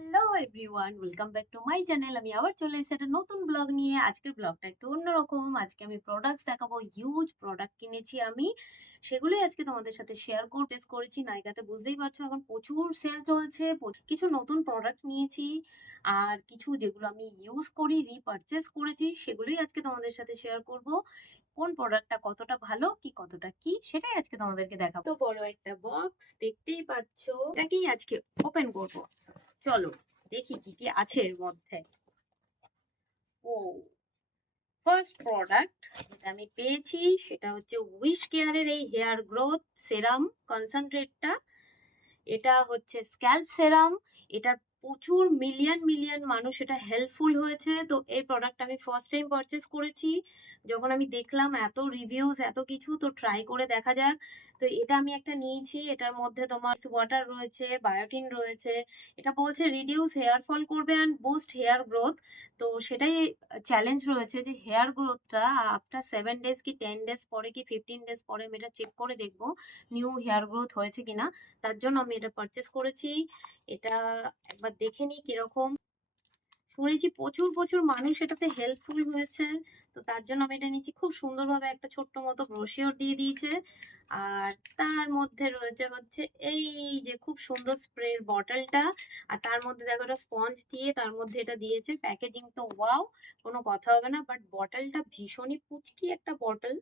Hello everyone, welcome back to my channel. আমি আবার চলে এসেছি একটা নতুন ব্লগ নিয়ে। আজকের ব্লগটা একটু অন্যরকম। আজকে আমি প্রোডাক্টস দেখাবো। হিউজ প্রোডাক্ট কিনেছি আমি, সেগুলোই আজকে তোমাদের সাথে শেয়ার করেছি। নাইকাতে বুঝতেই পারছো এখন প্রচুর সেল চলছে। কিছু নতুন প্রোডাক্ট নিয়েছি, আর কিছু যেগুলো আমি ইউজ করি রিপারচেস করেছি সেগুলোই আজকে তোমাদের সাথে শেয়ার করব। কোন প্রোডাক্টটা কতটা ভালো কি কতটা কি সেটাই আজকে তোমাদেরকে দেখাবো। তো বড় একটা বক্স দেখতেই পাচ্ছো, এটাকেই আজকে ওপেন করব। চলো দেখি কি কি আছে এর মধ্যে। ও, ফার্স্ট প্রোডাক্ট যেটা আমি পেয়েছি সেটা হচ্ছে উইশ কেয়ারের এই হেয়ার গ্রোথ সেরাম কনসেন্ট্রেটটা। এটা হচ্ছে স্ক্যাল্প সেরাম। এটার প্রচুর মিলিয়ন মিলিয়ন মানুষ এটা হেল্পফুল হয়েছে। তো এই প্রোডাক্ট আমি ফার্স্ট টাইম পারচেস করেছি। যখন আমি দেখলাম এত রিভিউজ এত কিছু, তো ট্রাই করে দেখা যাক। তো এটা আমি একটা নিয়েছি। এটার মধ্যে তোমার ওয়াটার রয়েছে, বায়োটিন রয়েছে। এটা বলছে রিডিউস হেয়ার ফল করবে অ্যান্ড বুস্ট হেয়ার গ্রোথ। তো সেটাই চ্যালেঞ্জ রয়েছে যে হেয়ার গ্রোথটা আফটার 7 ডেজ কি 10 ডেজ পরে কি 15 ডেজ পরে আমি এটা চেক করে দেখবো নিউ হেয়ার গ্রোথ হয়েছে কিনা। তার জন্য আমি এটা পারচেস করেছি। এটা একবার দেখে নিই কিরকম। শুনেছি প্রচুর প্রচুর মানুষ এটাতে হেল্পফুল হয়েছে, তো তার জন্য আমি এটা নিচ্ছি। খুব সুন্দরভাবে একটা ছোট্ট মতো ব্রোশিওর দিয়ে দিয়েছে। আর তার মধ্যে রয়েছে হচ্ছে এই যে খুব সুন্দর স্প্রের বটলটা। আর তার মধ্যে দেখো একটা স্পঞ্জ দিয়ে তার মধ্যে এটা দিয়েছে। প্যাকেজিং তো ওয়াও, কোনো কথা হবে না। বাট বটলটা ভীষণই পুচকি একটা বটল,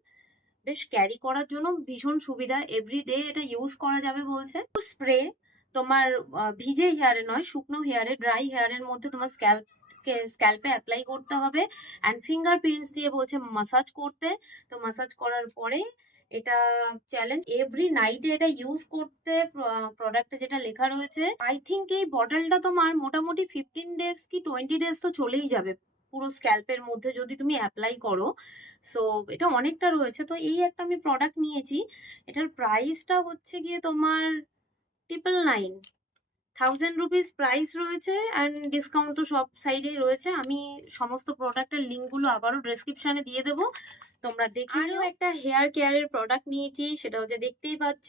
বেশ ক্যারি করার জন্য ভীষণ সুবিধা। এভরিডে এটা ইউজ করা যাবে বলছে। স্প্রে তোমার ভিজে হেয়ারে নয়, শুকনো হেয়ারে, ড্রাই হেয়ারের মধ্যে তোমার স্ক্যাল্পে অ্যাপ্লাই করতে হবে। অ্যান্ড ফিঙ্গার প্রিন্টস দিয়ে বলছে মাসাজ করতে। তো মাসাজ করার পরে এটা চ্যালেঞ্জ এভরি নাইটে এটা ইউজ করতে। প্রোডাক্টে যেটা লেখা রয়েছে, আই থিঙ্ক এই বটলটা তোমার মোটামুটি 15 ডেজ কি 20 ডেজ তো চলেই যাবে পুরো স্ক্যাল্পের মধ্যে যদি তুমি অ্যাপ্লাই করো। সো এটা অনেকটা রয়েছে। তো এই একটা আমি প্রোডাক্ট নিয়েছি। এটার প্রাইসটা হচ্ছে গিয়ে তোমার 999, 1000 রুপিস প্রাইস রয়েছে। অ্যান্ড ডিসকাউন্ট তো সব সাইডেই রয়েছে। আমি সমস্ত প্রোডাক্টের লিঙ্কগুলো আবারও ডেসক্রিপশনে দিয়ে দেবো, তোমরা দেখে নিও। একটা হেয়ার কেয়ারের প্রোডাক্ট নিয়েছি, সেটা হচ্ছে দেখতেই পাচ্ছ।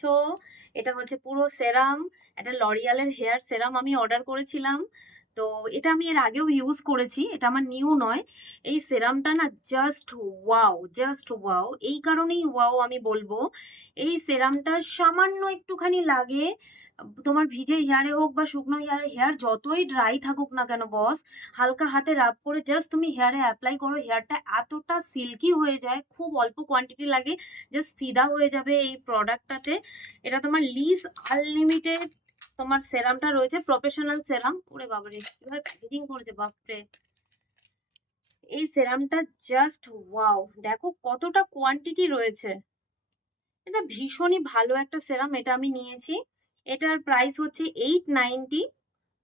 এটা হচ্ছে পুরো সেরাম, একটা লরিয়ালের হেয়ার সেরাম আমি অর্ডার করেছিলাম। তো এটা আমি এর আগেও ইউজ করেছি, এটা আমার নিউ নয়। এই সেরামটা না জাস্ট ওয়াও, জাস্ট ওয়াও। এই কারণেই ওয়াও আমি বলবো। এই সেরামটা সামান্য একটুখানি লাগে তোমার ভিজে হেয়ারে হোক বা শুকনো হেয়ারে, হেয়ার যতই ড্রাই থাকুক না কেন বস, হালকা হাতে রাব করে জাস্ট তুমি হেয়ারে অ্যাপ্লাই করো, হেয়ারটা এতটা সিল্কি হয়ে যায়। খুব অল্প কোয়ান্টিটি লাগে, জাস্ট ফিদা হয়ে যাবে এই প্রোডাক্টটাতে। এটা তোমার লিজ আনলিমিটেড তোমার সেরামটা রয়েছে, প্রফেশনাল সেরাম। ওরে বাবারে কিভাবে প্যাকেজিং করেছে, বাপরে। এই সেরামটা জাস্ট ওয়াও, দেখো কতটা কোয়ান্টিটি রয়েছে। এটা ভীষণই ভালো একটা সেরাম, এটা আমি নিয়েছি। এটার প্রাইস হচ্ছে 890।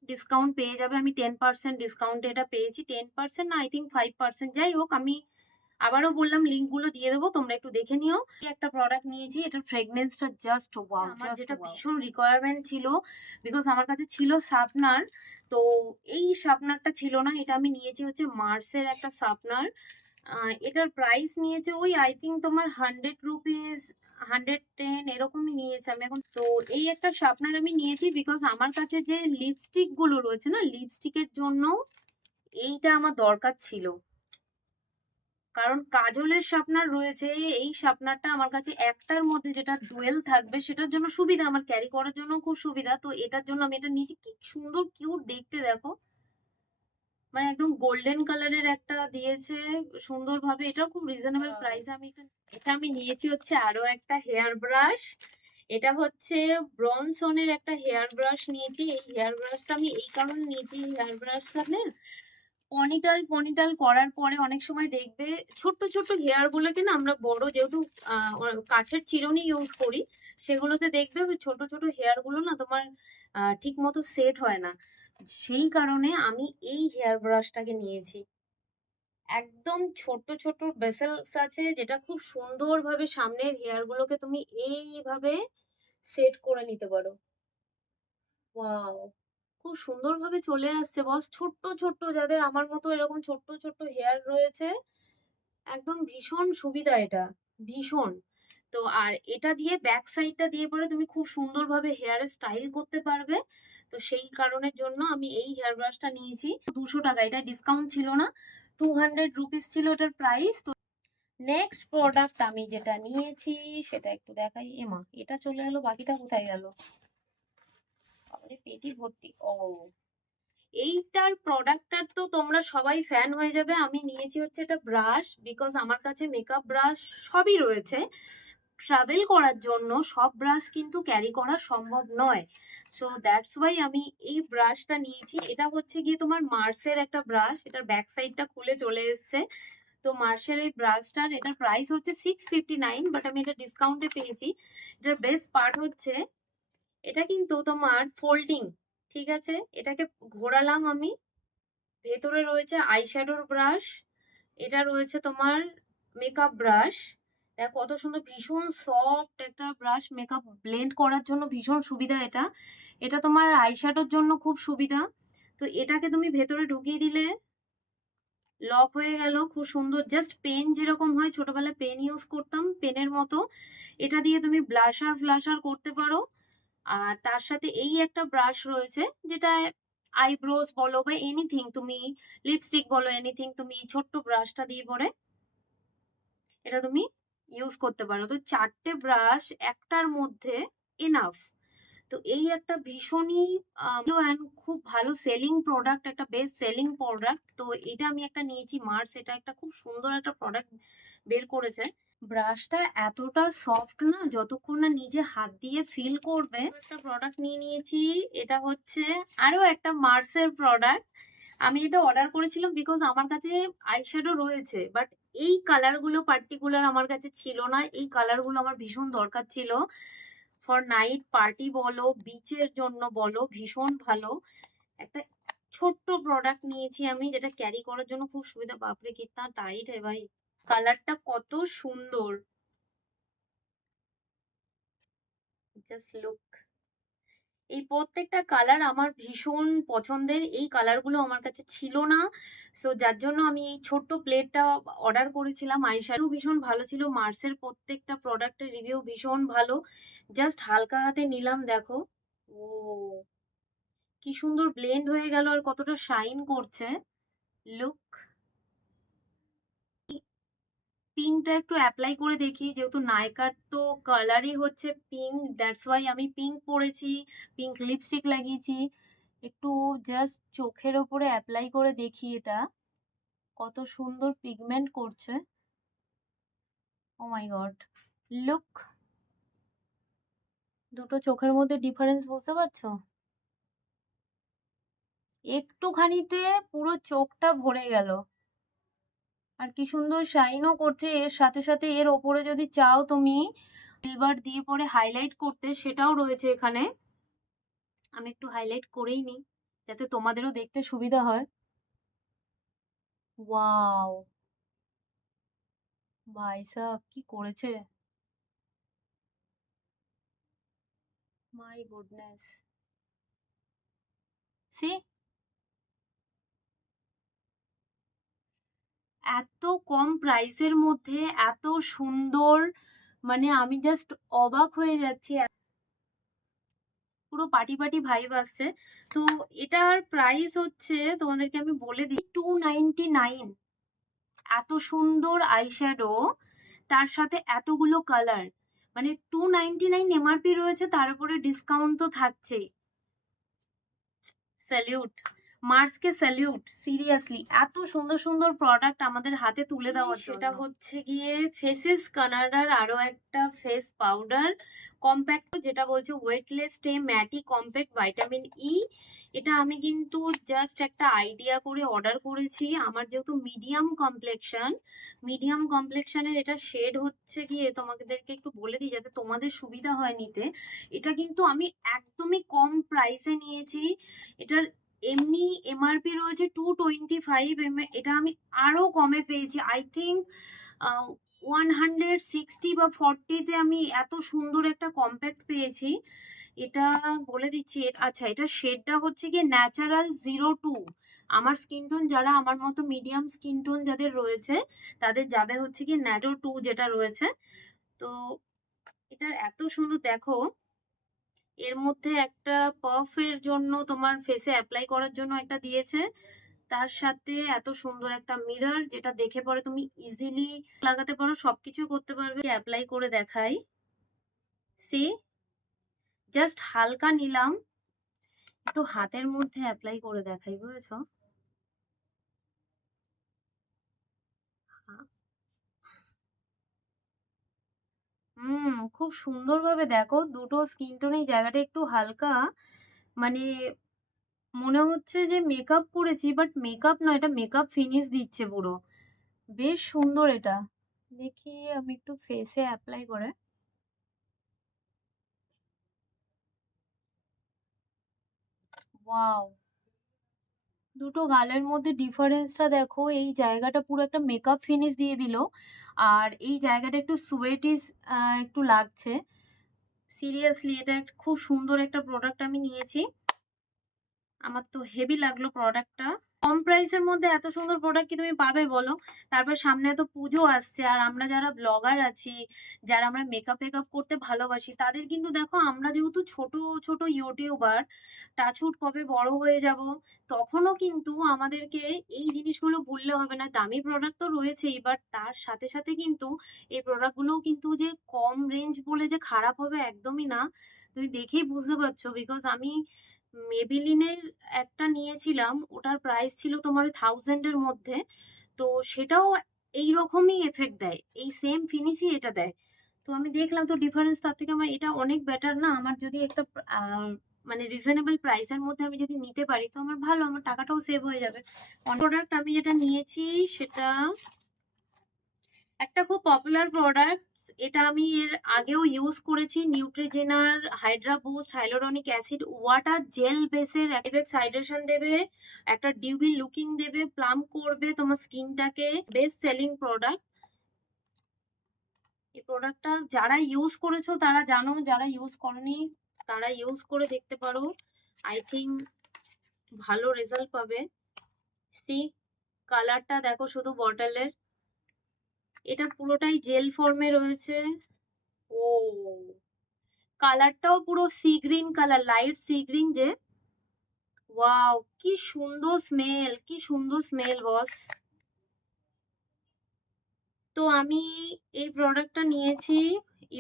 ডিসকাউন্ট পেয়ে যাবে, আমি 10% ডিসকাউন্টে এটা পেয়েছি। 10% না, আই থিঙ্ক 5%, যাই হোক। আমি আবারও বললাম লিঙ্কগুলো দিয়ে দেবো, তোমরা একটু দেখে নিও। একটা প্রোডাক্ট নিয়েছি, এটার ফ্রেগনেন্সটা জাস্ট ওয়াও। আমার যেটা ভীষণ রিকোয়ারমেন্ট ছিল, বিকজ আমার কাছে ছিল শার্পনার। তো এই শার্পনারটা ছিল না, এটা আমি নিয়েছি হচ্ছে মার্সের একটা শার্পনার। এটার প্রাইস নিয়েছে ওই আই থিঙ্ক তোমার 100 রুপিস, 110 এরকমই নিয়েছে। আমি এখন তো এই একটা শার্পনার আমি নিয়েছি, বিকজ আমার কাছে যে লিপস্টিক গুলো রয়েছে না, লিপস্টিকের জন্য এইটা আমার দরকার ছিল। কারণ কাজলের শার্পনার রয়েছে, এই শার্পনারটা আমার কাছে একটার মধ্যে যেটা ডুয়েল থাকবে সেটার জন্য সুবিধা, আমার ক্যারি করার জন্য খুব সুবিধা। তো এটার জন্য আমি এটা নিয়েছি। কি সুন্দর কিউট দেখতে দেখো, মানে একদম গোল্ডেন কালারের একটা দিয়েছে সুন্দরভাবে। এটাও খুব রিজনেবল প্রাইসে আমি এটা আমি নিয়েছি। হচ্ছে আরো একটা হেয়ার ব্রাশ। এটা হচ্ছে ব্রনসনের একটা হেয়ার ব্রাশ নিয়েছি। এই হেয়ার ব্রাশটা আমি এই কারণে নিয়েছি, হেয়ার ব্রাশটা না পনিটাল পনিটাল করার পরে অনেক সময় দেখবে ছোট্ট ছোট্ট হেয়ার গুলোকে না, আমরা বড় যেহেতু কাঠের চিরুনি ইউজ করি, সেগুলোতে দেখবে ছোট ছোট হেয়ার গুলো না তোমার ঠিক মতো সেট হয় না। সেই কারণে আমি এই হেয়ার ব্রাশটাকে নিয়েছি। একদম ছোট ছোট বেসেলস আছে, যেটা খুব সুন্দরভাবে সামনের হেয়ার গুলোকে তুমি এইভাবে সেট করে নিতে পারো। ওয়াও, খুব সুন্দরভাবে চলে আসছে বস। ছোট্ট ছোট্ট যাদের আমার মতো এরকম ছোট্ট ছোট্ট হেয়ার রয়েছে, একদম ভীষণ সুবিধা এটা, ভীষণ। তো আর এটা দিয়ে ব্যাক সাইডটা দিয়ে পরে তুমি খুব সুন্দরভাবে হেয়ারে স্টাইল করতে পারবে। তো সেই কারণের জন্য আমি এই হেয়ার ব্রাশটা নিয়েছি 200 টাকা, এটা ডিসকাউন্ট ছিল না, 200 রুপিস ছিল এটার প্রাইস। তো নেক্সট প্রোডাক্ট আমি যেটা নিয়েছি সেটা একটু দেখাই। এমা, এটা চলে এলো, বাকিটা কোথায় গেল? পেটি ভর্তি। ও, এইটার প্রোডাক্টটার তো তোমরা সবাই ফ্যান হয়ে যাবে। আমি নিয়েছি হচ্ছে এটা ব্রাশ, বিকজ আমার কাছে মেকআপ ব্রাশ সবই রয়েছে। ট্রাভেল করার জন্য সব ব্রাশ কিন্তু ক্যারি করা সম্ভব নয়, সো দ্যাটস ওয়াই আমি এই ব্রাশটা নিয়েছি। এটা হচ্ছে গিয়ে তোমার মার্সের একটা ব্রাশ, এটার ব্যাক সাইডটা খুলে চলে এসছে। তো মার্সের এই ব্রাশটার এটার প্রাইস হচ্ছে 659, বাট আমি এটা ডিসকাউন্টে পেয়েছি। এটার বেস্ট পার্ট হচ্ছে এটা কিন্তু তোমার ফোল্ডিং, ঠিক আছে? এটাকে ঘোরালাম আমি, ভেতরে রয়েছে আইশ্যাডোর ব্রাশ, এটা রয়েছে তোমার মেকআপ ব্রাশ। দেখ কত সুন্দর, ভীষণ সফট একটা ব্রাশ, মেকআপ ব্লেন্ড করার জন্য ভীষণ সুবিধা এটা। এটা তোমার আইশ্যাডোর জন্য খুব সুবিধা। তো এটাকে তুমি ভেতরে ঢুকিয়ে দিলে লক হয়ে গেল, খুব সুন্দর। জাস্ট পেন যেরকম হয়, ছোটবেলায় পেন ইউজ করতাম, পেনের মতো। এটা দিয়ে তুমি ব্লাশার ফ্লাশার করতে পারো। আর তার সাথে এই একটা ব্রাশ রয়েছে, যেটা আইব্রোজ বলো বা এনিথিং, তুমি লিপস্টিক বলো, এনিথিং তুমি এই ছোট্ট ব্রাশটা দিয়ে পরে এটা তুমি ইউজ করতে পারো। তো 4টে ব্রাশ একটার মধ্যে এনাফ। তো এই একটা ভীষণই and খুব ভালো সেলিং প্রোডাক্ট, একটা বেস্ট সেলিং প্রোডাক্ট। তো এটা আমি একটা নিয়েছি মার্স, এটা একটা খুব সুন্দর একটা প্রোডাক্ট বের করেছে। ব্রাশটা এতটা সফট না, যতক্ষণ না নিজে হাত দিয়ে ফিল করবে। একটা প্রোডাক্ট নিয়ে নিয়েছি, এটা হচ্ছে আরো একটা মার্সের প্রোডাক্ট। আমি এটা অর্ডার করেছিলাম বিকজ আমার কাছে আইশ্যাডো রয়েছে, বাট এই কালারগুলো পার্টিকুলার আমার কাছে ছিল না। এই কালারগুলো আমার ভীষণ দরকার ছিল ফর নাইট পার্টি বলো, বিচের জন্য বলো, ভীষণ ভালো একটা ছোট্ট প্রোডাক্ট নিয়েছি আমি, যেটা ক্যারি করার জন্য খুব সুবিধা। বাপরে কিতনা টাইট হে ভাই, কালারটা কত সুন্দর, জাস্ট লুক। এই প্রত্যেকটা কালার আমার ভীষণ পছন্দের, এই কালারগুলো আমার কাছে ছিল না, সো যার জন্য আমি এই ছোট্ট প্লেটটা অর্ডার করেছিলাম। আইশ্যাডো ভীষণ ভালো ছিল, মার্সের প্রত্যেকটা প্রোডাক্টের রিভিউ ভীষণ ভালো। জাস্ট হালকা হাতে নিলাম, দেখো ও কি সুন্দর ব্লেন্ড হয়ে গেল, আর কতটা শাইন করছে, লুক। পিঙ্কটা একটু অ্যাপ্লাই করে দেখি, যেহেতু নায়িকার তো কালারই হচ্ছে পিঙ্ক, দ্যাটস ওয়াই আমি পিঙ্ক পরেছি, পিঙ্ক লিপস্টিক লাগিয়েছি। একটু জাস্ট চোখের ওপরে অ্যাপ্লাই করে দেখি এটা কত সুন্দর পিগমেন্ট করছে। ও মাই গড, লুক। দুটো চোখের মধ্যে ডিফারেন্স বুঝতে পারছো? একটুখানিতে পুরো চোখটা ভরে গেল, আর কি সুন্দর শাইনও করছে। এর সাথে সাথে এর ওপরে যদি চাও তুমি সিলভার দিয়ে পরে হাইলাইট করতে, সেটাও রয়েছে এখানে। আমি একটু হাইলাইট করেই নিই যাতে তোমাদেরও দেখতে সুবিধা হয়। ওয়াও, ভাই সাব কি করেছে, মাই গুডনেস। সি, এত কম প্রাইসের মধ্যে এত সুন্দর, মানে আমি জাস্ট অবাক হয়ে যাচ্ছি। পুরো পার্টি পার্টি ভাইব আসছে। তো এটার প্রাইস হচ্ছে, তোমাদেরকে আমি বলে দিই, 299। এত সুন্দর আইশ্যাডো, তার সাথে এতগুলো কালার, মানে 299 এমআরপি রয়েছে, তার উপরে ডিসকাউন্ট তো থাকছেই। স্যালিউট, মার্সকে স্যালিউট, সিরিয়াসলি এত সুন্দর সুন্দর প্রোডাক্ট আমাদের হাতে তুলে দেওয়ার জন্য। সেটা হচ্ছে গিয়ে ফেসেস কানাডার আরো একটা ফেস পাউডার কম্প্যাক্ট, যেটা বলছে weightless stay matte compact vitamin E. এটা আমি কিন্তু জাস্ট একটা আইডিয়া করে অর্ডার করেছি। আমার যেহেতু মিডিয়াম কমপ্লেকশনের এটা শেড হচ্ছে গিয়ে, তোমাদেরকে একটু বলে দিই যাতে তোমাদের সুবিধা হয় নিতে। এটা কিন্তু আমি একদমই কম প্রাইসে নিয়েছি। এটার এমনি এমআরপি রয়েছে 225, এটা আমি আরো কমে পেয়েছি। আই থিঙ্ক 160 বা 40-তে আমি এত সুন্দর একটা কম্প্যাক্ট পেয়েছি। এটা বলে দিচ্ছি, আচ্ছা এটা শেডটা হচ্ছে গিয়ে ন্যাচারাল 02। আমার স্কিন টোন, যারা আমার মতো মিডিয়াম স্কিন টোন যাদের রয়েছে, তাদের যাবে হচ্ছে গিয়ে ন্যাটো 2 যেটা রয়েছে। তো এটার এত সুন্দর, দেখো এর মধ্যে একটা পাফের জন্য তোমার ফেসে অ্যাপ্লাই করার জন্য একটা দিয়েছে, তার সাথে এত সুন্দর একটা মিরর যেটা দেখে পরে তুমি ইজিলি লাগাতে পারো, সবকিছু করতে পারবে। অ্যাপ্লাই করে দেখাই, সি জাস্ট হালকা নিলাম, একটু হাতের মধ্যে অ্যাপ্লাই করে দেখাই, বুঝেছো? খুব সুন্দরভাবে দেখো দুটো স্কিন টোন, এই জায়গাটা একটু হালকা, মানে মনে হচ্ছে যে মেকআপ করেছি, বাট মেকআপ নয়, এটা মেকআপ ফিনিশ দিচ্ছে পুরো। বেশ সুন্দর এটা। দেখি আমি একটু ফেসে অ্যাপ্লাই করে। ওয়াও, দুটো গালের মধ্যে ডিফারেন্সটা দেখো, এই জায়গাটা পুরো একটা মেকআপ ফিনিশ দিয়ে দিল, আর এই জায়গাটা একটু সুয়েটিস একটু লাগছে। সিরিয়াসলি এটা খুব সুন্দর একটা প্রোডাক্ট আমি নিয়েছি, আমার তো হেভি লাগলো প্রোডাক্টটা। কম প্রাইসের মধ্যে এত সুন্দর প্রোডাক্ট কি তুমি পাবে বলো? তারপর সামনে এত পুজো আসছে, আর আমরা যারা ব্লগার আছি, যারা আমরা মেকআপ টেকআপ করতে ভালোবাসি, তাদের কিন্তু দেখো আমরা যেহেতু ছোট ছোট ইউটিউবার, টাচউড কবে বড় হয়ে যাব, তখনও কিন্তু আমাদেরকে এই জিনিসগুলো ভুললে হবে না। দামি প্রোডাক্ট তো রয়েছেই, বাট তার সাথে সাথে কিন্তু এই প্রোডাক্টগুলোও কিন্তু যে কম রেঞ্জ বলে যে খারাপ হবে একদমই না। তুমি দেখেই বুঝতে পারছো, বিকজ আমি মেবিলিনের একটা নিয়েছিলাম, ওটার প্রাইস ছিল তোমার 1000-এর মধ্যে, তো সেটাও এইরকমই এফেক্ট দেয়, এই সেম ফিনিশই এটা দেয়। তো আমি দেখলাম তো ডিফারেন্স, তার থেকে আমার এটা অনেক বেটার না? আমার যদি একটা মানে রিজনেবল প্রাইসের মধ্যে আমি যদি নিতে পারি, তো আমার ভালো, আমার টাকাটাও সেভ হয়ে যাবে। প্রোডাক্ট আমি যেটা নিয়েছি সেটা একটা খুব পপুলার প্রোডাক্ট, এটা আমি এর আগেও ইউজ করেছি, নিউট্রিজেনার hydra boost hyaluronic acid water gel বেসের অ্যাক্টিভেট হাইড্রেশন দেবে, একটা ডিউবি লুকিং দেবে, প্লাম করবে তোমার স্কিনটাকে। Best selling product. এই প্রোডাক্টটা যারা ইউজ করেছো তারা জানো, যারা ইউজ করনি তারা ইউজ করে দেখতে পারো, আই থিঙ্ক ভালো রেজাল্ট পাবে। সি কালারটা দেখো শুধু বটলের, এটা পুরোটাই জেল ফর্মে রয়েছে। ও, কালারটাও পুরো sea green colour, light sea green যে। ওয়াও, কি সুন্দর স্মেল, কি সুন্দর স্মেল বস। তো আমি এই প্রোডাক্টটা নিয়েছি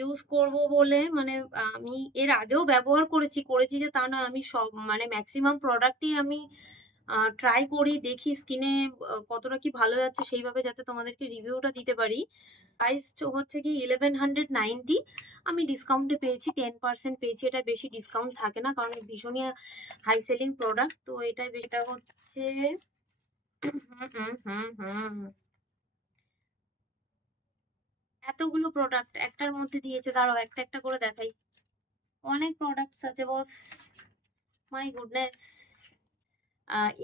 ইউজ করব বলে, মানে আমি এর আগেও ব্যবহার করেছি করেছি যে তা নয়, আমি সব মানে ম্যাক্সিমাম প্রোডাক্টই আমি ট্রাই করি, দেখি স্কিনে কতটা কি ভালো যাচ্ছে, সেইভাবে যাতে তোমাদেরকে রিভিউটা দিতে পারি। প্রাইস হচ্ছে কি 1190, আমি ডিসকাউন্টে পেয়েছি, 10% পেয়েছি, এটা বেশি ডিসকাউন্ট থাকে না কারণ ভীষণই হাই সেলিং প্রোডাক্ট, তো এটাই এটা হচ্ছে হুম হুম হুম এতগুলো প্রোডাক্ট একটার মধ্যে দিয়েছে, দাঁড়াও একটা একটা করে দেখাই। অনেক প্রোডাক্টস আছে বস, মাই গুডনেস।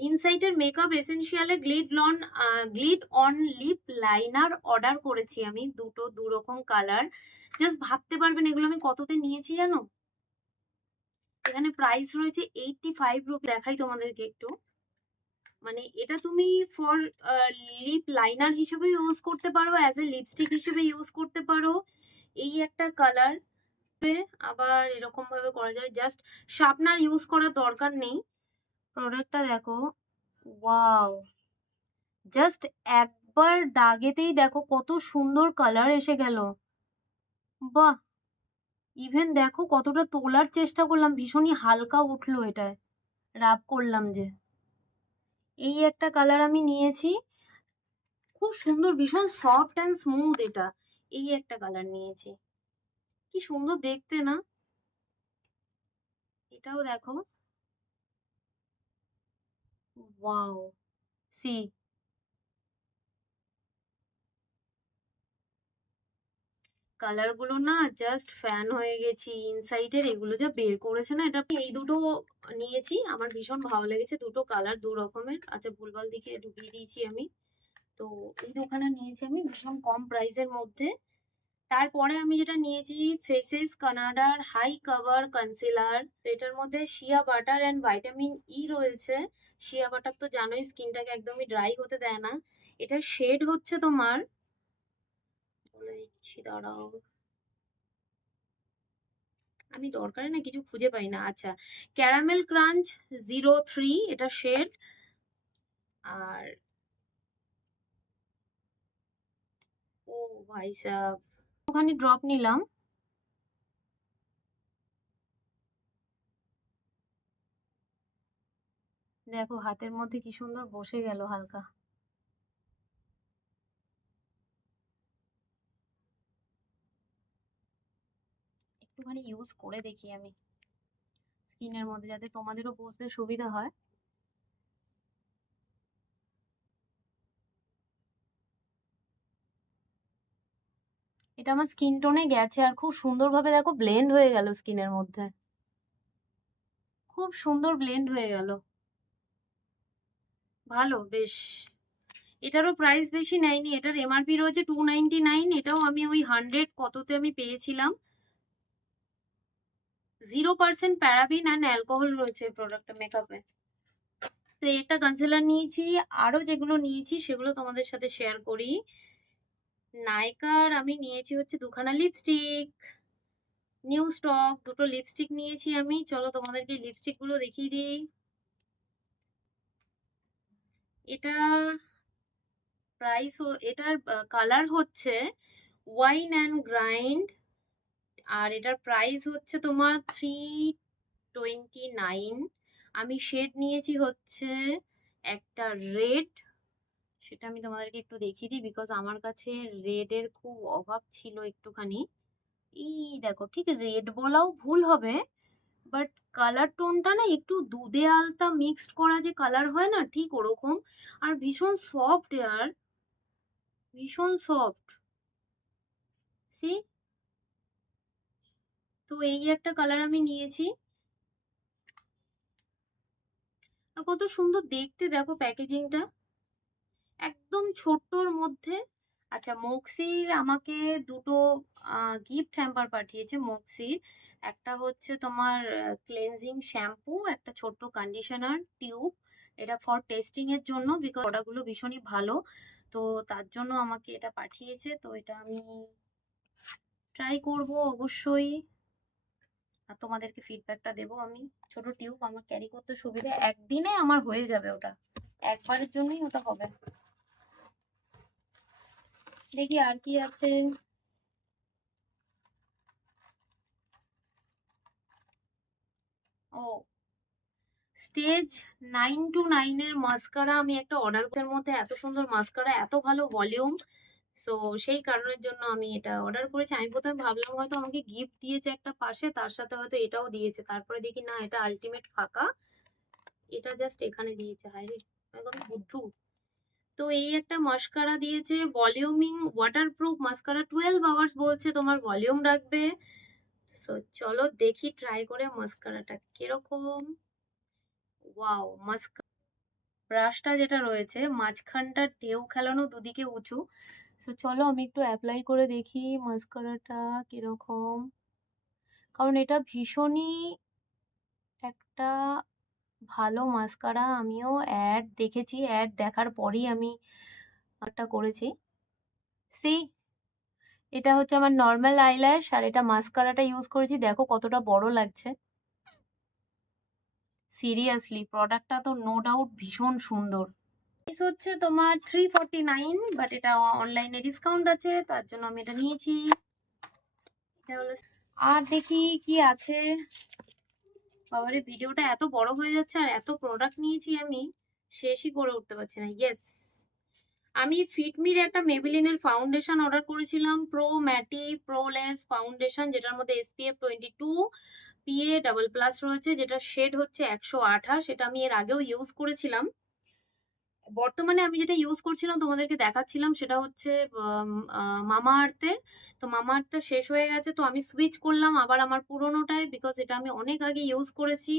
ইনসাইটের মেকআপ এসেনশিয়ালে glide on lip liner order করেছি আমি, দুটো দু রকম কালার। জাস্ট ভাবতে পারবেন এগুলো আমি কততে নিয়েছি জানো? এখানে প্রাইস রয়েছে 85 রুপি। দেখাই তোমাদেরকে একটু, মানে এটা তুমি ফর লিপ লাইনার হিসেবে ইউজ করতে পারো, অ্যাজ এ লিপস্টিক হিসেবে ইউজ করতে পারো। এই একটা কালার, আবার এরকম ভাবে করা যায়, জাস্ট শার্পনার ইউজ করার দরকার নেই। প্রোডাক্টটা দেখো, ওয়াও, জাস্ট একবার দাগেতেই দেখো কত সুন্দর কালার এসে গেল। বাহ, ইভেন দেখো কতটা তোলার চেষ্টা করলাম, ভীষণই হালকা উঠলো এটায়, রাব করলাম যে। এই একটা কালার আমি নিয়েছি, খুব সুন্দর, ভীষণ সফট অ্যান্ড স্মুথ এটা। এই একটা কালার নিয়েছি, কি সুন্দর দেখতে না? এটাও দেখো, ওয়াও, সি কালার গুলো না জাস্ট ফ্যান হয়ে গেছি। ইনসাইটের এগুলো যা বের করেছে না, এটা এই দুটো নিয়েছি, আমার ভীষণ ভালো লেগেছে, দুটো কালার দু রকমের। আচ্ছা, ভুলভাল দিকে ঢুকিয়ে দিয়েছি আমি, তো এই দুখানা নিয়েছি আমি ভীষণ কম প্রাইসের মধ্যে। তারপরে আমি যেটা নিয়েছি ফেসেস কানাডার হাই কাভার কনসিলার, এটার মধ্যে shea butter and vitamin E রয়েছে। শিয়া বাটার তো জানোই স্কিনটাকে একদমই ড্রাই হতে দেয় না। এটার শেড হচ্ছে তোমার, বলে দিচ্ছি দাঁড়াও, আমি দরকারে না কিছু খুঁজে পাই না। আচ্ছা, ক্যারামেল ক্রাঞ্চ 03 এটা শেড। আর ও ভাই সাব, ওখানে ড্রপ নিলাম। দেখো হাতের মধ্যে কি সুন্দর বসে গেল হালকা। একটুখানি ইউজ করে দেখি আমি স্কিনের মধ্যে, যাতে তোমাদেরও বুঝতে সুবিধা হয়। এটা আমার স্কিন টোনে গেছে আর খুব সুন্দরভাবে দেখো ব্লেন্ড হয়ে গেল স্কিনের মধ্যে। খুব সুন্দর ব্লেন্ড হয়ে গেল। ভালো বেশ। এটারও প্রাইস বেশি নেয়নি, এটার এমআরপি রয়েছে 299, এটাও আমি ওই 100 কততে আমি পেয়েছিলাম। 0% প্যারাবিন অ্যান্ড অ্যালকোহল রয়েছে প্রোডাক্টটা মেকআপে। তো এই একটা কনসিলার নিয়েছি, আরো যেগুলো নিয়েছি সেগুলো তোমাদের সাথে শেয়ার করি। নাইকার আমি নিয়েছি হচ্ছে দুখানা লিপস্টিক, নিউ স্টক দুটো লিপস্টিক নিয়েছি আমি। চলো তোমাদেরকে লিপস্টিক গুলো দেখিয়ে দিই। এটা প্রাইস, এটার কালার হচ্ছে ওয়াইন অ্যান্ড গ্রাইন্ড, আর এটার প্রাইস হচ্ছে তোমার 329। আমি শেড নিয়েছি হচ্ছে একটা রেড, সেটা আমি তোমাদেরকে একটু দেখিয়ে দিই বিকজ আমার কাছে রেডের খুব অভাব ছিল একটুখানি। এই দেখো, ঠিক রেড বলাও ভুল হবে, বাট কালার টোনটা না একটু দুধে আলতা মিক্সড করা যে কালার হয় না, ঠিক ওরকম। আর ভীষণ সফট, আর ভীষণ সফট। সি, তো এই একটা কালার আমি নিয়েছি। আর কত সুন্দর দেখতে দেখো প্যাকেজিংটা, একদম ছোট্টর মধ্যে। আচ্ছা, মক্সির আমাকে দুটো গিফট হ্যাম্পার পাঠিয়েছে মক্সির। একটা হচ্ছে তোমার ক্লেনজিং শ্যাম্পু, একটা ছোট্ট কন্ডিশনার টিউব। এটা ফর টেস্টিং এর জন্য, বিকজ প্রোডাক্টগুলো ভীষণই ভালো, তো তার জন্য আমাকে এটা পাঠিয়েছে। তো এটা আমি ট্রাই করব অবশ্যই, আর তোমাদেরকে ফিডব্যাকটা দেবো আমি। ছোট টিউব আমার ক্যারি করতে সুবিধা, একদিনে আমার হয়ে যাবে ওটা, একবারের জন্যই ওটা হবে। দেখি আর কি আছে। ও, স্টেজ 929 এর মাস্কারা আমি একটা অর্ডার করার মধ্যে, এত সুন্দর মাস্কারা, এত ভালো ভলিউম। সো সেই কারণের জন্য আমি এটা অর্ডার করেছি। আমি প্রথমে ভাবলাম হয়তো আমাকে গিফট দিয়েছে একটা পাশে, তার সাথে হয়তো এটাও দিয়েছে, তারপরে দেখি না, এটা আলটিমেট ফাঁকা, এটা জাস্ট এখানে দিয়েছে। হায় রে, আমি কত বুদ্ধু। তো এই একটা মাস্কারা দিয়েছে, ভলিউমিং ওয়াটারপ্রুফ মাস্কারা, 12 আওয়ার্স বলছে তোমার ভলিউম রাখবে। সো চলো দেখি ট্রাই করে মাস্কারাটা কিরকম। ওয়াও, ব্রাশটা যেটা রয়েছে মাঝখানটা ঢেউ খেলানো, দুদিকে উঁচু। তো চলো আমি একটু অ্যাপ্লাই করে দেখি মাস্কারাটা কিরকম, কারণ এটা ভীষণই একটা ভালো মাস্কারা। আমিও অ্যাড দেখেছি, অ্যাড দেখার পরই আমি একটা করেছি। সি, এটা হচ্ছে আমার নর্মাল আইল্যাশ, আর এটা মাস্কারাটা ইউজ করেছি, দেখো কতটা বড় লাগছে। সিরিয়াসলি প্রোডাক্টটা তো নো ডাউট ভীষণ সুন্দর। প্রাইস হচ্ছে তোমার 349, বাট এটা অনলাইনে ডিসকাউন্ট আছে, তার জন্য আমি এটা নিয়েছি। এটা হলো, আর দেখি কি আছে। বাবারে, ভিডিওটা এত বড় হয়ে যাচ্ছে আর এত প্রোডাক্ট নিয়েছি আমি, শেষই করে উঠতে পারছি না। ইয়েস, আমি ফিটমির একটা মেবিলিনের ফাউন্ডেশন অর্ডার করেছিলাম, প্রো ম্যাটি প্রোলেস ফাউন্ডেশন, যেটার মধ্যে SPF 22 PA ডাবল প্লাস রয়েছে, যেটা শেড হচ্ছে 128। সেটা আমি এর আগেও ইউজ করেছিলাম। বর্তমানে আমি যেটা ইউজ করছিলাম তোমাদেরকে দেখাচ্ছিলাম, সেটা হচ্ছে মামা আর্থের। তো মামা আর্থের শেষ হয়ে গেছে, তো আমি সুইচ করলাম আবার আমার পুরোনোটায়, বিকজ এটা আমি অনেক আগে ইউজ করেছি।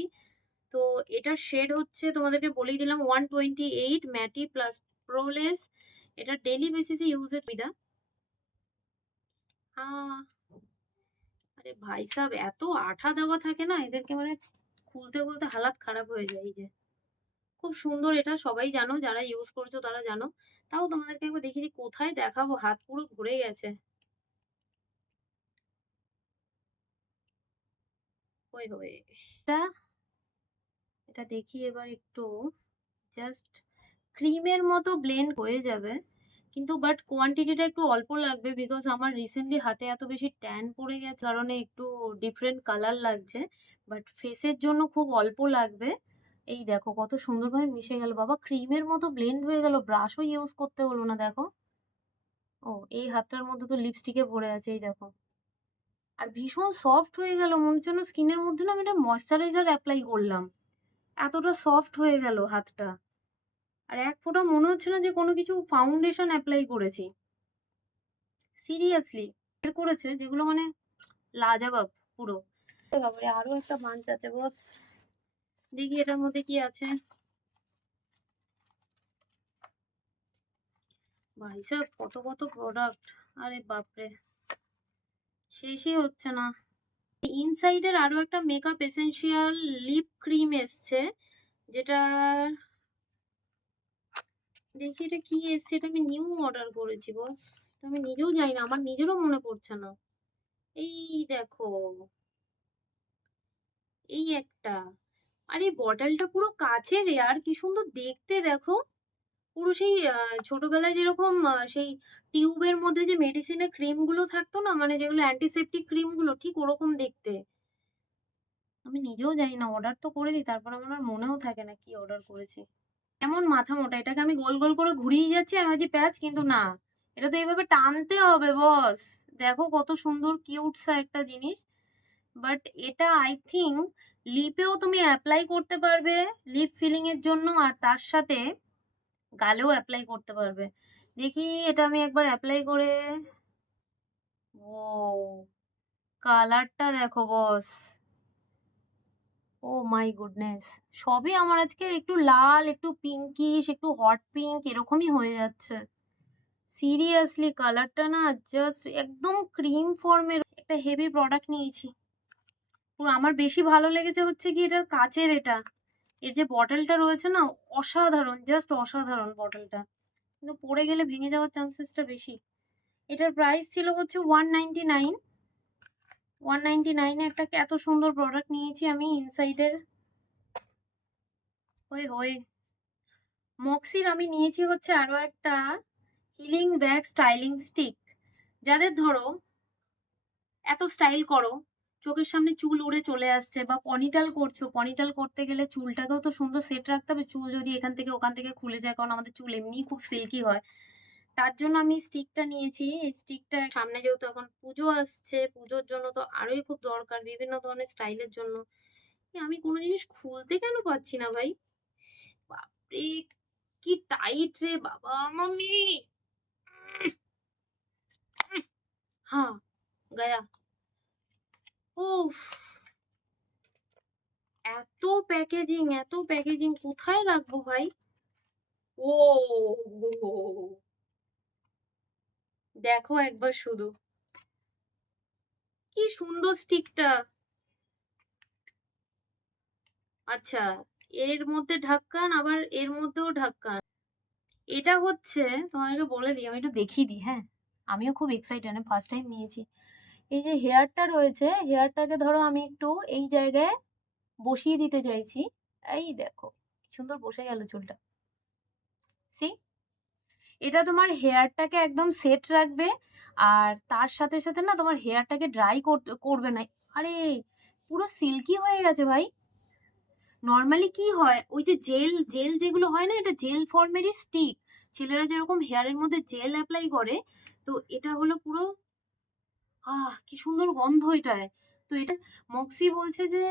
তো এটার শেড হচ্ছে তোমাদেরকে বলেই দিলাম 128 ম্যাটি প্লাস প্রোলেস। এটা ডেলি বেসিসে ইউজের সুবিধা। আরে ভাই সাহেব, এত আঠা দেওয়া থাকে না এদেরকে, মানে খুলতে খুলতে হালাত খারাপ হয়ে যায়। এই যে খুব সুন্দর, এটা সবাই জানো, যারা ইউজ করছো তারা জানো। তাও তোমাদেরকে একবার দেখিয়ে দিই, কোথায় দেখাবো, হাত পুরো ভরে গেছে। ওই হয়ে এটা এটা দেখি এবার একটু জাস্ট ক্রিমের মতো ব্লেন্ড হয়ে যাবে, কিন্তু বাট কোয়ান্টিটিটা একটু অল্প লাগবে, বিকজ আমার রিসেন্টলি হাতে এত বেশি ট্যান পড়ে গেছে কারণে একটু ডিফারেন্ট কালার লাগছে, বাট ফেসের জন্য খুব অল্প লাগবে। এই দেখো কত সুন্দরভাবে মিশে গেল বাবা, ক্রিমের মতো ব্লেন্ড হয়ে গেল, ব্রাশও ইউজ করতে হলো না। দেখো, ও এই হাতটার মধ্যে তো লিপস্টিকে ভরে আছে, এই দেখো। আর ভীষণ সফট হয়ে গেল, মনে হচ্ছে না স্কিনের মধ্যে না আমি একটা ময়শ্চারাইজার অ্যাপ্লাই করলাম, এতটা সফট হয়ে গেল হাতটা। আর এক ফোঁটা মনে হচ্ছে না যে কোনো কিছু ফাউন্ডেশন অ্যাপ্লাই করেছি, সিরিয়াসলি। বের করেছে যেগুলো মানে লাজবাব পুরো। বাবারে আরো একটা বাঞ্চ আছে বস, দেখি এটার মধ্যে কি আছে। ভাই সাহেব কত কত প্রোডাক্ট, আরে বাপরে শেষই হচ্ছে না। ইনসাইডের আরো একটা মেকআপ এসেনশিয়াল লিপ ক্রিম এসছে, যেটা দেখি এটা কি এসছে, এটা আমি নিউ অর্ডার করেছি বস, আমি নিজেও জানি না, আমার নিজেরও মনে পড়ছে না। এই দেখো, এই একটা, আরে বটলটা পুরো কাচের আর কি সুন্দর দেখতে দেখো, পুরো সেই ছোটবেলায় যেরকম সেই টিউবের মধ্যে যে মেডিসিনের ক্রিম গুলো থাকতো না, মানে যেগুলো অ্যান্টিসেপটিক ক্রিম গুলো, ঠিক ওরকম দেখতে। আমি নিজেও জানি না, অর্ডার তো করে দিই, তারপর আমার আর মনেও থাকে না কি অর্ডার করেছি। এমন মাথা মোটা, এটাকে আমি গোল গোল করে ঘুরিয়ে যাচ্ছি, আমি ভাবছি প্যাচ, কিন্তু না, এটা তো এইভাবে টানতে হবে বস। দেখো কত সুন্দর কিউট সা একটা জিনিস, বাট এটা আই থিঙ্ক লিপেও তুমি অ্যাপ্লাই করতে পারবে লিপ ফিলিং এর জন্য, আর তার সাথে গালেও অ্যাপ্লাই করতে পারবে। দেখি এটা আমি একবার অ্যাপ্লাই করে, ও কালারটা দেখো বস, ও মাই গুডনেস, সবই আমার আজকে একটু লাল, একটু পিঙ্কিশ, একটু হট পিঙ্ক এরকমই হয়ে যাচ্ছে। সিরিয়াসলি কালারটা না জাস্ট একদম ক্রিম ফর্মের একটা হেভি প্রোডাক্ট নিয়েছি পুরো। আমার বেশি ভালো লেগেছে হচ্ছে কি এটার কাচের এটা, এর যে বটলটা রয়েছে না, অসাধারণ, জাস্ট অসাধারণ বটলটা, কিন্তু পড়ে গেলে ভেঙে যাওয়ার চান্সেসটা বেশি। এটার প্রাইস ছিল হচ্ছে 199। 199 একটা এত সুন্দর প্রোডাক্ট নিয়েছি আমি ইনসাইডের। হয়ে হয়ে মক্সির আমি নিয়েছি হচ্ছে আরো একটা হিলিং ব্যাগ স্টাইলিং স্টিক। যাদের ধরো এত স্টাইল করো, চোখের সামনে চুল উড়ে চলে আসছে, বা পনিটাল করছো, পনিটাল করতে গেলে চুলটাকেও তো সুন্দর সেট রাখতে হবে, চুল যদি এখান থেকে ওখান থেকে খুলে যায়, কারণ আমাদের চুল এমনি খুব সিল্কি হয়। তার জন্য আমি স্টিকটা নিয়েছি। এই স্টিকটা সামনে যেহেতু এখন পুজো আসছে, পুজোর জন্য তো আরোই খুব দরকার বিভিন্ন ধরনের স্টাইলের জন্য। আমি কোনো জিনিস খুলতে কেন পাচ্ছি না ভাই, বাপরে কি টাইট রে বাবা মাম্মি। হ্যাঁ গায়া, উফ, এত প্যাকেজিং, এত প্যাকেজিং, কোথায় রাখবো ভাই। ও দেখো একবার শুধু, কি সুন্দর স্টিকটা। আচ্ছা, এর মধ্যে ঢাক্কান, আবার এর মধ্যেও ঢাক্কান। এটা হচ্ছে, তোমাদেরকে বলে দিই, আমি একটু দেখিয়ে দিই, হ্যাঁ আমিও খুব এক্সাইটেড, আমি ফার্স্ট টাইম নিয়েছি। এই যে হেয়ারটা রয়েছে, হেয়ারটাকে ধরো আমি একটু এই জায়গায় বসিয়ে দিতে চাইছি, এই দেখো কি সুন্দর বসে গেল চুলটা। সি, এটা তোমার হেয়ারটাকে একদম সেট রাখবে, আর তার সাথে সাথে না তোমার হেয়ারটাকে ড্রাই করবে না। আরে পুরো সিল্কি হয়ে গেছে ভাই। নর্মালি কি হয়, ওই যে জেল জেল যেগুলো হয় না, এটা জেল ফর্মেরই স্টিক, ছেলেরা যেরকম হেয়ারের মধ্যে জেল অ্যাপ্লাই করে, তো এটা হলো পুরো, কি সুন্দর গন্ধ এটায়। তো এটা মক্সি বলছে যে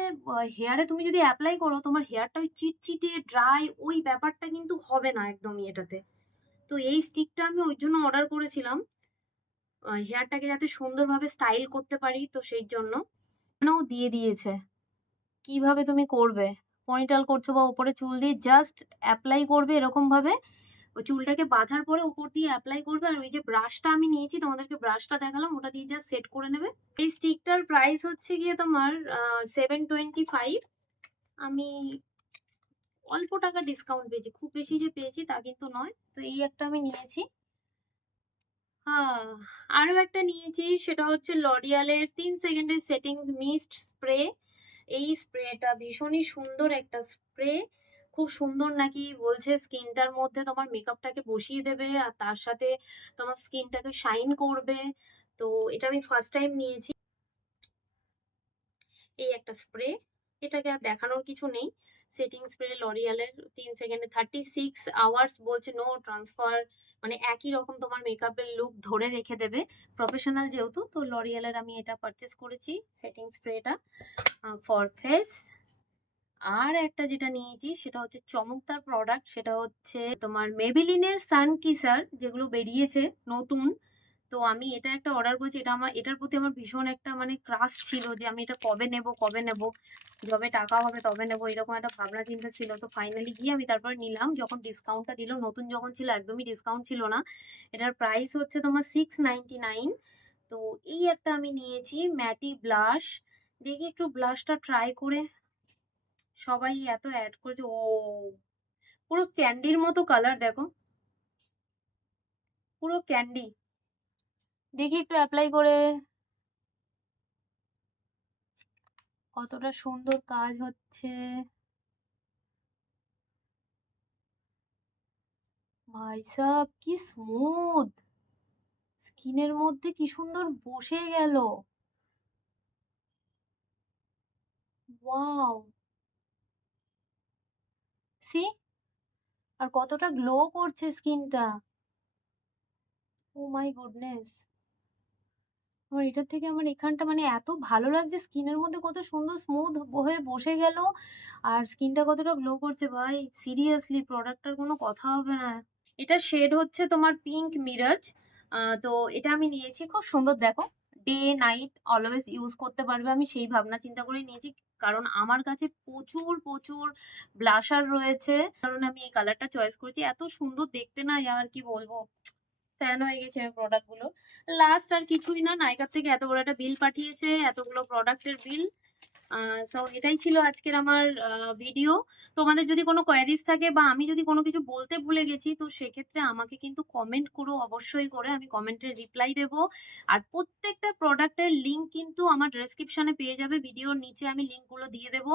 হেয়ারে তুমি যদি অ্যাপ্লাই করো, তোমার হেয়ারটা ওই চিটচিটে ড্রাই ওই ব্যাপারটা কিন্তু হবে না একদমই এটাতে। তো এই স্টিকটা আমি ওই জন্য অর্ডার করেছিলাম, হেয়ারটাকে যাতে সুন্দরভাবে স্টাইল করতে পারি, তো সেই জন্য ও দিয়ে দিয়েছে কিভাবে তুমি করবে। পনিটাল করছো বা উপরে চুল দিয়ে জাস্ট অ্যাপ্লাই করবে এরকম ভাবে, ওই চুলটাকে বাঁধার পরে উপর দিয়ে অ্যাপ্লাই করবে, আর ওই যে ব্রাশটা আমি নিয়েছি, তোমাদেরকে ব্রাশটা দেখালাম, ওটা দিয়ে জাস্ট সেট করে নেবে। এই স্টিকটার প্রাইস হচ্ছে গিয়ে তোমার 725। আমি অল্প টাকা ডিসকাউন্ট পেয়েছি, খুব বেশি যে পেয়েছি তা কিন্তু নয়। তো এই একটা আমি নিয়েছি। আরো একটা নিয়েছি, সেটা হচ্ছে লরিয়ালের 3 সেকেন্ডের সেটিংস মিস্ট স্প্রে। এই স্প্রেটা ভীষণই সুন্দর একটা স্প্রে। খুব সুন্দর নাকি বলছে স্কিনটার মধ্যে তোমার মেকআপটাকে বসিয়ে দেবে আর তার সাথে তোমার স্কিনটাকে শাইন করবে। তো এটা আমি ফার্স্ট টাইম নিয়েছি। এই একটা স্প্রে, এটাকে আর দেখানোর কিছু নেই। সেটিং স্প্রে লরিয়ালের 3 সেকেন্ডে 36 আওয়ার্স বলছে, নো ট্রান্সফার, মানে একই রকম তোমার মেকআপের লুক ধরে রেখে দেবে প্রফেশনাল যেহেতু। তো লরিয়ালের আমি এটা পারচেস করেছি সেটিং স্প্রেটা ফর ফেস। আর একটা যেটা নিয়েছি সেটা হচ্ছে চমকদার প্রোডাক্ট, সেটা হচ্ছে তোমার মেবিলিনের সান কিসার, যেগুলো বেরিয়েছে নতুন। তো আমি এটা একটা অর্ডার করেছি। এটা আমার, এটার প্রতি আমার ভীষণ একটা মানে ক্রাশ ছিল যে আমি এটা কবে নেব কবে নেব, যবে টাকা হবে তবে নেব, এরকম একটা ভাবনা চিন্তা ছিল। তো ফাইনালি গিয়ে আমি তারপরে নিলাম যখন ডিসকাউন্টটা দিল। নতুন যখন ছিল একদমই ডিসকাউন্ট ছিল না। এটার প্রাইস হচ্ছে তোমার 699। তো এই একটা আমি নিয়েছি ম্যাটি ব্লাশ। দেখি একটু ব্লাশটা ট্রাই করে। সবাই এত অ্যাড করেছে, ও পুরো ক্যান্ডির মতো কালার, দেখো পুরো ক্যান্ডি। দেখি একটু অ্যাপ্লাই করে কতটা সুন্দর কাজ হচ্ছে। ভাই সাব কি স্মুথ, স্কিনের মধ্যে কি সুন্দর বসে গেল। ওয়াও, সি, আর কতটা গ্লো করছে স্কিনটা। ও মাই গুডনেস, আমার এটার থেকে আমার এখানটা মানে এত ভালো লাগছে, স্কিনের মধ্যে কত সুন্দর স্মুথ হয়ে বসে গেল আর স্কিনটা কতটা গ্লো করছে। ভাই সিরিয়াসলি প্রোডাক্টটার কোনো কথা হবে না। এটার শেড হচ্ছে তোমার পিঙ্ক মিরাজ। তো এটা আমি নিয়েছি, খুব সুন্দর দেখো, ডে নাইট অলওয়েজ ইউজ করতে পারবে, আমি সেই ভাবনা চিন্তা করে নিয়েছি। কারণ আমার কাছে প্রচুর প্রচুর ব্লাশার রয়েছে, কারণ আমি এই কালারটা চয়েস করেছি। এত সুন্দর দেখতে না, আর কি বলবো, ফ্যান হয়ে গেছে আমি প্রোডাক্টগুলো। লাস্ট আর কিছুই না, নাইকার থেকে এত বড় একটা বিল পাঠিয়েছে, এতগুলো প্রোডাক্টের বিল। সো এটাই ছিল আজকের আমার ভিডিও। তোমাদের যদি কোনো কোয়ারিজ থাকে বা আমি যদি কোনো কিছু বলতে ভুলে গেছি, তো সেক্ষেত্রে আমাকে কিন্তু কমেন্ট করো অবশ্যই করে, আমি কমেন্টের রিপ্লাই দেবো। আর প্রত্যেকটা প্রোডাক্টের লিঙ্ক কিন্তু আমার ডেসক্রিপশনে পেয়ে যাবে, ভিডিওর নিচে আমি লিঙ্কগুলো দিয়ে দেবো,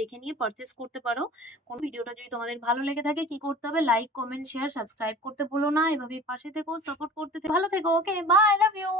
দেখে নিয়ে পারচেস করতে পারো। কোন ভিডিওটা যদি তোমাদের ভালো লেগে থাকে কি করতে হবে, লাইক কমেন্ট শেয়ার সাবস্ক্রাইব করতে ভুলো না। এভাবেই পাশে থেকো, সাপোর্ট করতে থেকো, ভালো থেকো। Okay bye, I love you.